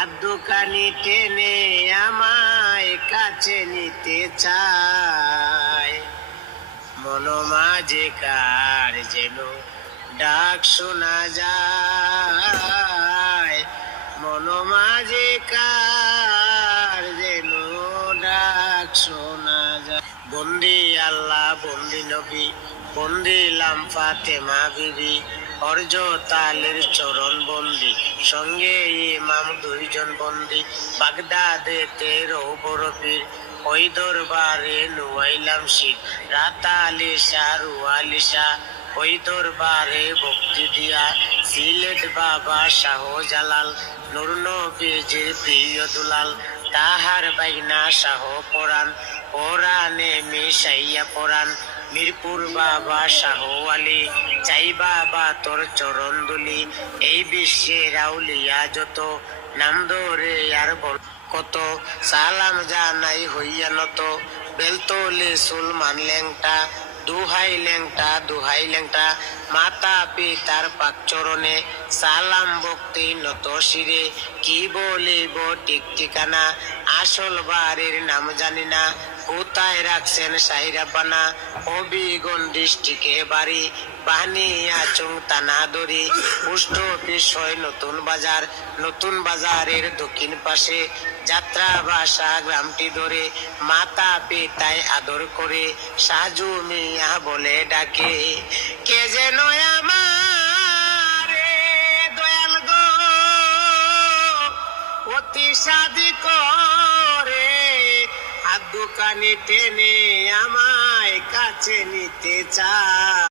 হাত দুখানি টেনে আমায় কাছে নিতে চায়। মন মাঝে কার যেন ডাক শোনা যায়, মন মাঝে কার যেন ডাক শোনা যায়। বন্দি আল্লাহ বন্দি নবী, বন্দিলাম ফাতেমা বিবি, হযরত আলীর চরণ বন্দি, সঙ্গে ইমাম দুইজন বন্দি। বাগদাদেতে বড় পীর, ওই দরবারে নুয়াইলাম শির। রাত আলিশা রুয়ালিশা, ওই দরবারে ভক্তি দিয়া। সিলেট বাবা শাহ জালাল, নূর নবীজির প্রিয় দুলাল। তাহার বাইনা শাহ পরাণ, পরাণে মিশাইয়া পরাণ। মিরপুর বাবা শাহ আলী, চাই বাবা তোর চরণ দুলি। এই বিশ্বের আউলিয়া যত, নাম ধরে আর বল কত। সালাম জানাই হইয়া নত, বেলতলি সুলমান ল্যাংটা। দুহাই ল্যাংটা দুহাই ল্যাংটা, মাতা পিতার পাক চরণে। সালাম ভক্তি নত শিরে, কি বলিব ঠিক ঠিকানা। আসল বাড়ির নাম জানি না, কোথায় রাখছেন সাহিরাবানা। হবিগঞ্জ ডিস্ট্রিক্টে বাড়ি, বানিয়াচং থানাধরি। পোস্ট অফিস হয় নতুন বাজার, নতুন বাজারের দক্ষিণ পাশে। যাত্রা ভাষা গ্রামটি ধরে, মাতা পিতায় আদর করে। সাজু মিয়া বলে ডাকে, কে যেন আমারে দয়াল গো অতি সাদি করে। হাত দুখানি টেনে আমায় কাছে নিতে চায়।